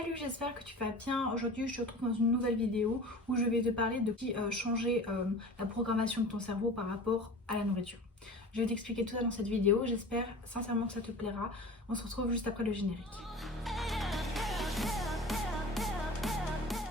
Salut, j'espère que tu vas bien. Aujourd'hui, je te retrouve dans une nouvelle vidéo où je vais te parler de changer la programmation de ton cerveau par rapport à la nourriture. Je vais t'expliquer tout ça dans cette vidéo. J'espère sincèrement que ça te plaira. On se retrouve juste après le générique.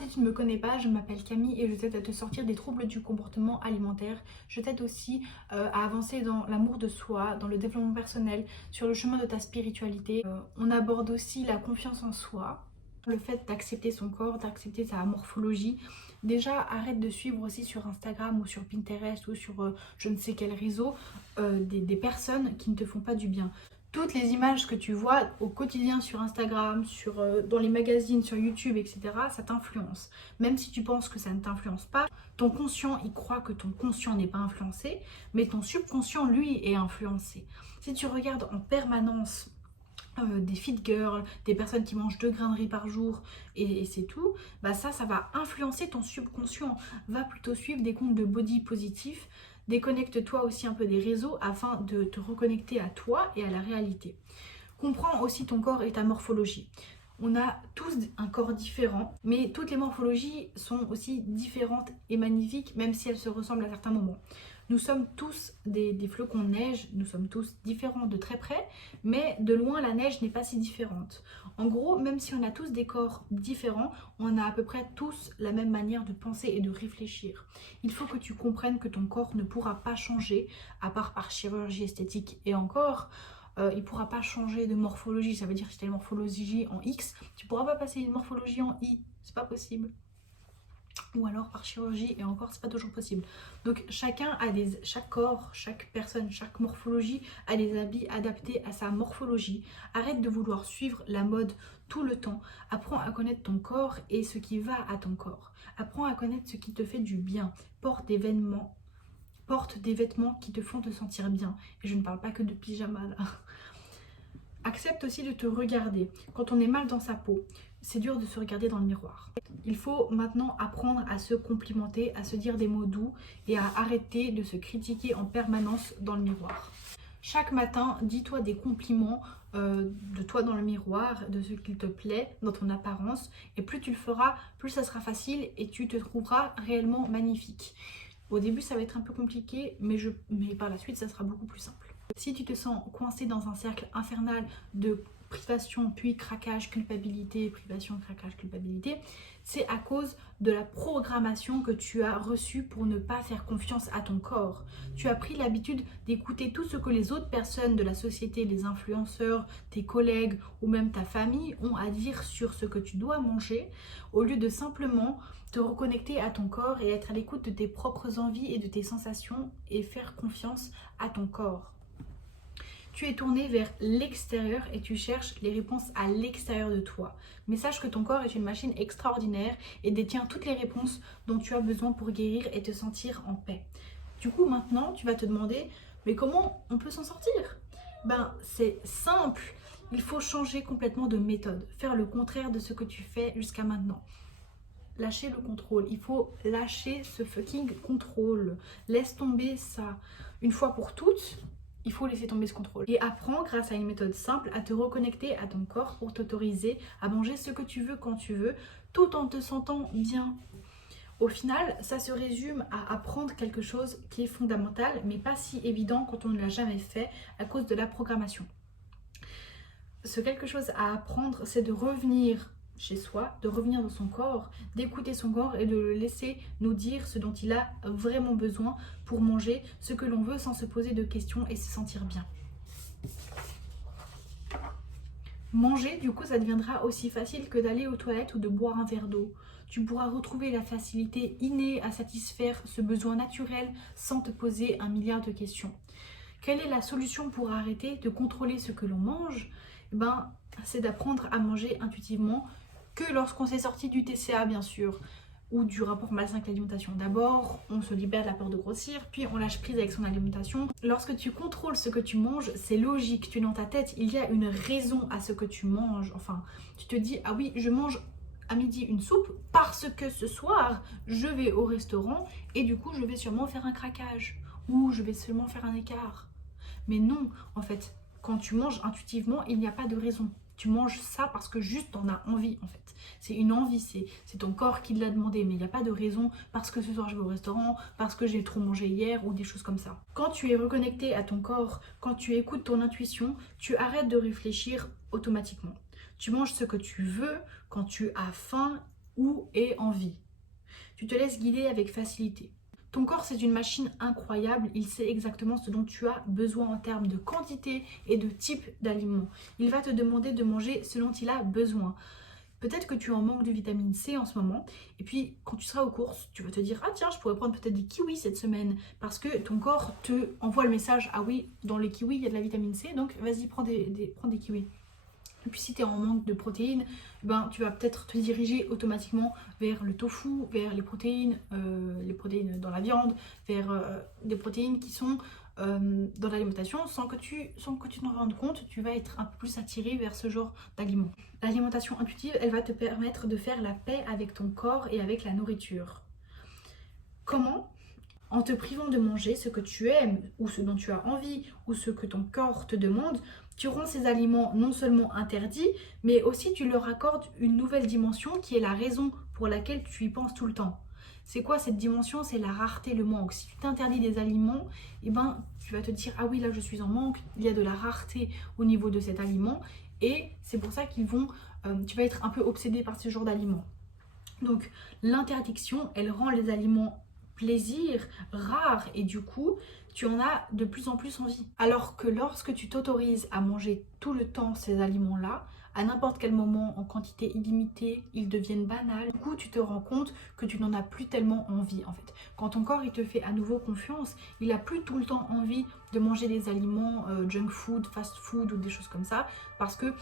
Si tu ne me connais pas, je m'appelle Camille et je t'aide à te sortir des troubles du comportement alimentaire. Je t'aide aussi à avancer dans l'amour de soi, dans le développement personnel, sur le chemin de ta spiritualité. On aborde aussi la confiance en soi, le fait d'accepter son corps, d'accepter sa morphologie. Déjà, arrête de suivre aussi sur Instagram ou sur Pinterest ou sur je ne sais quel réseau des personnes qui ne te font pas du bien. Toutes les images que tu vois au quotidien sur Instagram, dans les magazines, sur YouTube, etc., ça t'influence. Même si tu penses que ça ne t'influence pas, ton conscient, il croit que ton conscient n'est pas influencé, mais ton subconscient, lui, est influencé. Si tu regardes en permanence des fit girls, des personnes qui mangent 2 grains de riz par jour et c'est tout, bah ça va influencer ton subconscient. Va plutôt suivre des comptes de body positif. Déconnecte-toi aussi un peu des réseaux afin de te reconnecter à toi et à la réalité. Comprends aussi ton corps et ta morphologie. On a tous un corps différent, mais toutes les morphologies sont aussi différentes et magnifiques, même si elles se ressemblent à certains moments. Nous sommes tous des flocons de neige, nous sommes tous différents de très près, mais de loin la neige n'est pas si différente. En gros, même si on a tous des corps différents, on a à peu près tous la même manière de penser et de réfléchir. Il faut que tu comprennes que ton corps ne pourra pas changer, à part par chirurgie esthétique et encore. Il ne pourra pas changer de morphologie, ça veut dire que si tu as une morphologie en X, tu ne pourras pas passer une morphologie en Y, c'est pas possible. Ou alors par chirurgie, et encore c'est pas toujours possible. Donc chaque corps, chaque personne, chaque morphologie a des habits adaptés à sa morphologie. Arrête de vouloir suivre la mode tout le temps. Apprends à connaître ton corps et ce qui va à ton corps. Apprends à connaître ce qui te fait du bien. Porte des vêtements qui te font te sentir bien. Et je ne parle pas que de pyjama là. Accepte aussi de te regarder. Quand on est mal dans sa peau, c'est dur de se regarder dans le miroir. Il faut maintenant apprendre à se complimenter, à se dire des mots doux et à arrêter de se critiquer en permanence dans le miroir. Chaque matin, dis-toi des compliments de toi dans le miroir, de ce qu'il te plaît, dans ton apparence. Et plus tu le feras, plus ça sera facile et tu te trouveras réellement magnifique. Au début, ça va être un peu compliqué, mais par la suite, ça sera beaucoup plus simple. Si tu te sens coincé dans un cercle infernal de privation, puis craquage, culpabilité, privation, craquage, culpabilité, c'est à cause de la programmation que tu as reçue pour ne pas faire confiance à ton corps. Tu as pris l'habitude d'écouter tout ce que les autres personnes de la société, les influenceurs, tes collègues ou même ta famille ont à dire sur ce que tu dois manger, au lieu de simplement te reconnecter à ton corps et être à l'écoute de tes propres envies et de tes sensations et faire confiance à ton corps. Tu es tourné vers l'extérieur et tu cherches les réponses à l'extérieur de toi. Mais sache que ton corps est une machine extraordinaire et détient toutes les réponses dont tu as besoin pour guérir et te sentir en paix. Du coup, maintenant, tu vas te demander, mais comment on peut s'en sortir? C'est simple. Il faut changer complètement de méthode, faire le contraire de ce que tu fais jusqu'à maintenant. Lâcher le contrôle, il faut lâcher ce fucking contrôle. Laisse tomber ça une fois pour toutes. Il faut laisser tomber ce contrôle. Et apprends grâce à une méthode simple à te reconnecter à ton corps pour t'autoriser à manger ce que tu veux quand tu veux, tout en te sentant bien. Au final, ça se résume à apprendre quelque chose qui est fondamental, mais pas si évident quand on ne l'a jamais fait à cause de la programmation. Ce quelque chose à apprendre, c'est de revenir chez soi, de revenir dans son corps, d'écouter son corps et de le laisser nous dire ce dont il a vraiment besoin pour manger ce que l'on veut sans se poser de questions et se sentir bien. Manger, du coup, ça deviendra aussi facile que d'aller aux toilettes ou de boire un verre d'eau. Tu pourras retrouver la facilité innée à satisfaire ce besoin naturel sans te poser 1 milliard de questions. Quelle est la solution pour arrêter de contrôler ce que l'on mange? C'est d'apprendre à manger intuitivement que lorsqu'on s'est sorti du TCA bien sûr, ou du rapport malsain avec l'alimentation. D'abord, on se libère de la peur de grossir, puis on lâche prise avec son alimentation. Lorsque tu contrôles ce que tu manges, c'est logique, tu es dans ta tête, il y a une raison à ce que tu manges. Enfin, tu te dis, ah oui, je mange à midi une soupe parce que ce soir, je vais au restaurant et du coup, je vais sûrement faire un craquage ou je vais seulement faire un écart. Mais non, en fait, quand tu manges intuitivement, il n'y a pas de raison. Tu manges ça parce que juste t'en as envie en fait. C'est une envie, c'est ton corps qui l'a demandé, mais il n'y a pas de raison parce que ce soir je vais au restaurant, parce que j'ai trop mangé hier ou des choses comme ça. Quand tu es reconnecté à ton corps, quand tu écoutes ton intuition, tu arrêtes de réfléchir automatiquement. Tu manges ce que tu veux quand tu as faim ou es envie. Tu te laisses guider avec facilité. Ton corps, c'est une machine incroyable. Il sait exactement ce dont tu as besoin en termes de quantité et de type d'aliments. Il va te demander de manger ce dont il a besoin. Peut-être que tu en manques de vitamine C en ce moment. Et puis, quand tu seras aux courses, tu vas te dire « Ah tiens, je pourrais prendre peut-être des kiwis cette semaine. » Parce que ton corps te envoie le message « Ah oui, dans les kiwis, il y a de la vitamine C. Donc, vas-y, prends des kiwis. » Et puis si tu es en manque de protéines, ben, tu vas peut-être te diriger automatiquement vers le tofu, vers les protéines dans la viande, vers des protéines qui sont dans l'alimentation sans que tu t'en rendes compte. Tu vas être un peu plus attiré vers ce genre d'aliments. L'alimentation intuitive, elle va te permettre de faire la paix avec ton corps et avec la nourriture. Comment ? En te privant de manger ce que tu aimes ou ce dont tu as envie ou ce que ton corps te demande, tu rends ces aliments non seulement interdits, mais aussi tu leur accordes une nouvelle dimension qui est la raison pour laquelle tu y penses tout le temps. C'est quoi cette dimension? C'est la rareté, le manque. Si tu t'interdis des aliments, eh ben, tu vas te dire « Ah oui, là je suis en manque, il y a de la rareté au niveau de cet aliment. » Et c'est pour ça tu vas être un peu obsédé par ce genre d'aliments. Donc l'interdiction, elle rend les aliments plaisir, rare, et du coup, tu en as de plus en plus envie. Alors que lorsque tu t'autorises à manger tout le temps ces aliments-là, à n'importe quel moment, en quantité illimitée, ils deviennent banals. Du coup, tu te rends compte que tu n'en as plus tellement envie en fait. Quand ton corps il te fait à nouveau confiance, il n'a plus tout le temps envie de manger des aliments junk food, fast food ou des choses comme ça, parce que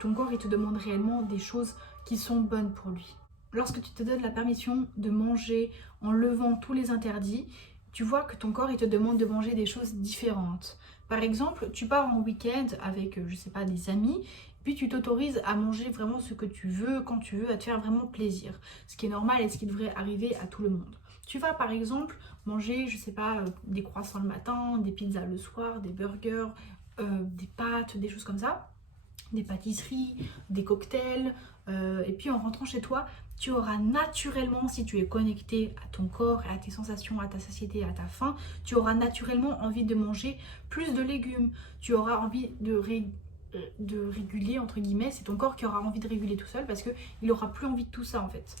ton corps il te demande réellement des choses qui sont bonnes pour lui. Lorsque tu te donnes la permission de manger en levant tous les interdits, tu vois que ton corps il te demande de manger des choses différentes. Par exemple, tu pars en week-end avec, je sais pas, des amis, puis tu t'autorises à manger vraiment ce que tu veux, quand tu veux, à te faire vraiment plaisir. Ce qui est normal et ce qui devrait arriver à tout le monde. Tu vas par exemple manger, je sais pas, des croissants le matin, des pizzas le soir, des burgers, des pâtes, des choses comme ça, des pâtisseries, des cocktails, et puis en rentrant chez toi, tu auras naturellement, si tu es connecté à ton corps, à tes sensations, à ta satiété, à ta faim, tu auras naturellement envie de manger plus de légumes. Tu auras envie de réguler, entre guillemets, c'est ton corps qui aura envie de réguler tout seul parce qu'il n'aura plus envie de tout ça en fait.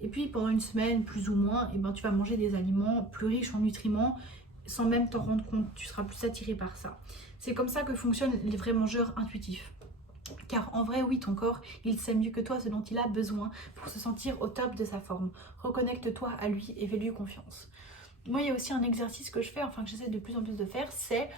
Et puis pendant une semaine, plus ou moins, et ben, tu vas manger des aliments plus riches en nutriments sans même t'en rendre compte, tu seras plus attiré par ça. C'est comme ça que fonctionnent les vrais mangeurs intuitifs. Car en vrai, oui, ton corps, il sait mieux que toi ce dont il a besoin pour se sentir au top de sa forme. Reconnecte-toi à lui et fais-lui confiance. Moi, il y a aussi un exercice que je fais, enfin que j'essaie de plus en plus de faire, c'est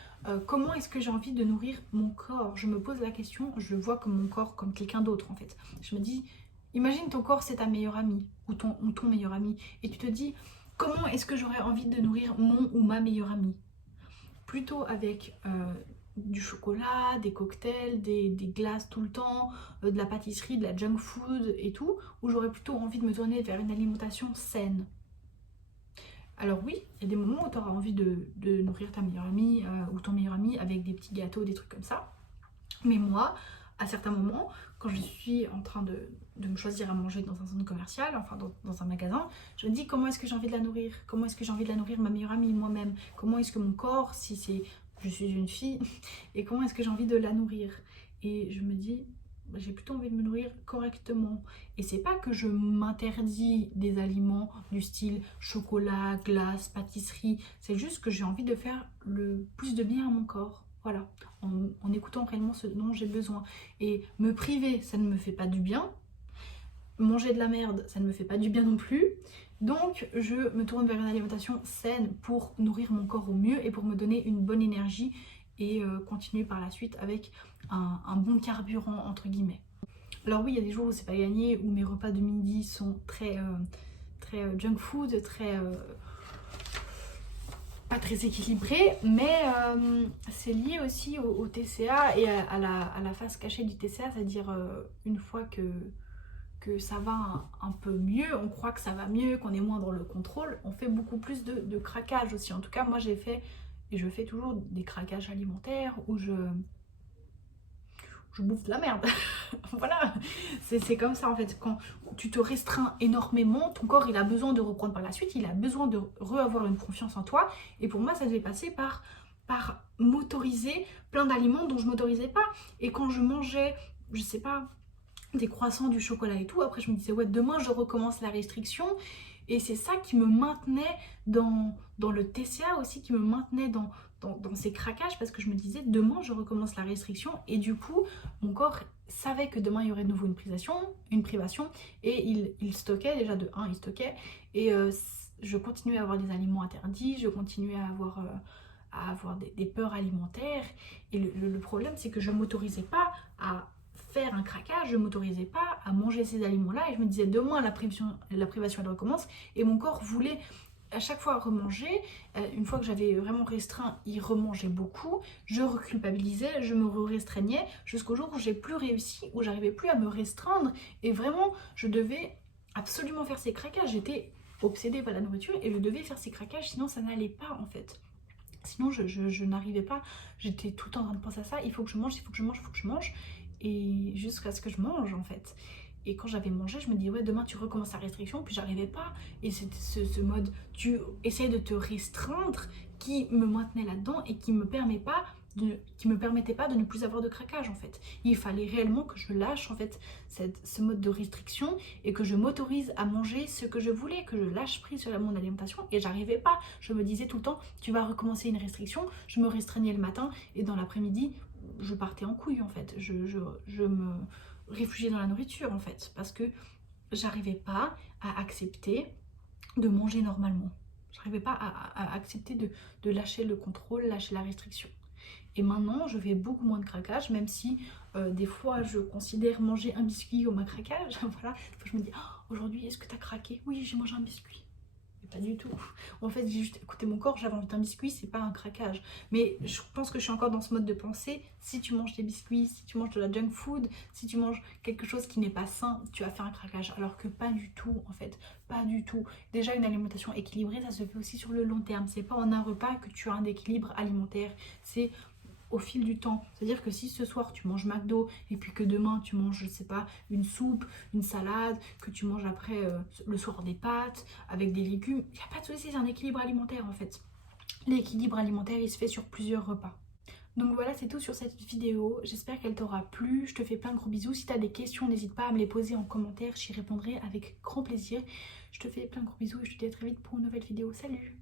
comment est-ce que j'ai envie de nourrir mon corps? Je me pose la question, je vois que mon corps comme quelqu'un d'autre en fait. Je me dis, imagine ton corps c'est ta meilleure amie ou ton meilleur ami et tu te dis, comment est-ce que j'aurais envie de nourrir mon ou ma meilleure amie? Plutôt avec du chocolat, des cocktails, des glaces tout le temps, de la pâtisserie, de la junk food et tout, ou j'aurais plutôt envie de me tourner vers une alimentation saine. Alors oui, il y a des moments où tu auras envie de nourrir ta meilleure amie ou ton meilleur ami avec des petits gâteaux, des trucs comme ça. Mais moi, à certains moments, quand je suis en train de me choisir à manger dans un centre commercial, enfin dans un magasin, je me dis comment est-ce que j'ai envie de la nourrir? Comment est-ce que j'ai envie de la nourrir ma meilleure amie, moi-même? Comment est-ce que mon corps, si je suis une fille, et comment est-ce que j'ai envie de la nourrir? Et je me dis, j'ai plutôt envie de me nourrir correctement. Et c'est pas que je m'interdis des aliments du style chocolat, glace, pâtisserie, c'est juste que j'ai envie de faire le plus de bien à mon corps. Voilà, en écoutant réellement ce dont j'ai besoin. Et me priver, ça ne me fait pas du bien. Manger de la merde, ça ne me fait pas du bien non plus. Donc, je me tourne vers une alimentation saine pour nourrir mon corps au mieux et pour me donner une bonne énergie et continuer par la suite avec un bon carburant, entre guillemets. Alors oui, il y a des jours où c'est pas gagné, où mes repas de midi sont très junk food, pas très équilibré, mais c'est lié aussi au TCA et à la face cachée du TCA, c'est-à-dire une fois que ça va un peu mieux, on croit que ça va mieux, qu'on est moins dans le contrôle, on fait beaucoup plus de craquage aussi. En tout cas, moi j'ai fait, et je fais toujours des craquages alimentaires où je je bouffe de la merde. Voilà, c'est comme ça en fait. Quand tu te restreins énormément, ton corps il a besoin de reprendre par la suite, il a besoin de re-avoir une confiance en toi. Et pour moi, ça devait passer par m'autoriser plein d'aliments dont je m'autorisais pas. Et quand je mangeais, je sais pas, des croissants, du chocolat et tout, après je me disais ouais, demain je recommence la restriction. Et c'est ça qui me maintenait dans le TCA aussi, qui me maintenait dans ces craquages, parce que je me disais demain je recommence la restriction. Et du coup mon corps savait que demain il y aurait de nouveau une privation, et il stockait déjà de 1, il stockait, et je continuais à avoir des aliments interdits, je continuais à avoir des peurs alimentaires. Et le problème c'est que je ne m'autorisais pas à faire un craquage, je ne m'autorisais pas à manger ces aliments-là, et je me disais demain la privation elle recommence, et mon corps voulait à chaque fois remanger. Une fois que j'avais vraiment restreint, il remangeait beaucoup, je reculpabilisais, je me restreignais, jusqu'au jour où j'ai plus réussi, où j'arrivais plus à me restreindre, et vraiment je devais absolument faire ces craquages. J'étais obsédée par la nourriture et je devais faire ces craquages, sinon ça n'allait pas en fait. Sinon je n'arrivais pas, j'étais tout le temps en train de penser à ça, il faut que je mange, il faut que je mange, il faut que je mange, et jusqu'à ce que je mange en fait. Et quand j'avais mangé, je me disais ouais, demain tu recommences la restriction, puis j'arrivais pas. Et c'était ce mode, tu essayes de te restreindre, qui me maintenait là-dedans et qui me permettait pas de ne plus avoir de craquage en fait. Il fallait réellement que je lâche en fait ce mode de restriction, et que je m'autorise à manger ce que je voulais, que je lâche prise sur mon alimentation. Et j'arrivais pas. Je me disais tout le temps, tu vas recommencer une restriction. Je me restreignais le matin, et dans l'après-midi, je partais en couille en fait. Je me réfugier dans la nourriture en fait, parce que j'arrivais pas à accepter de manger normalement. J'arrivais pas à accepter de lâcher le contrôle, lâcher la restriction. Et maintenant, je fais beaucoup moins de craquage, même si des fois je considère manger un biscuit comme un craquage. Voilà, des fois je me dis oh, aujourd'hui est-ce que t'as craqué? Oui, j'ai mangé un biscuit. Pas du tout. En fait, j'ai juste écouté mon corps, j'avais envie d'un biscuit, c'est pas un craquage. Mais je pense que je suis encore dans ce mode de pensée. Si tu manges des biscuits, si tu manges de la junk food, si tu manges quelque chose qui n'est pas sain, tu vas faire un craquage. Alors que pas du tout, en fait. Pas du tout. Déjà, une alimentation équilibrée, ça se fait aussi sur le long terme. C'est pas en un repas que tu as un équilibre alimentaire. C'est au fil du temps. C'est-à-dire que si ce soir tu manges McDo, et puis que demain tu manges, je sais pas, une soupe, une salade, que tu manges après le soir des pâtes avec des légumes, il n'y a pas de souci, c'est un équilibre alimentaire en fait. L'équilibre alimentaire il se fait sur plusieurs repas. Donc voilà, c'est tout sur cette vidéo. J'espère qu'elle t'aura plu. Je te fais plein de gros bisous. Si tu as des questions, n'hésite pas à me les poser en commentaire. J'y répondrai avec grand plaisir. Je te fais plein de gros bisous et je te dis à très vite pour une nouvelle vidéo. Salut!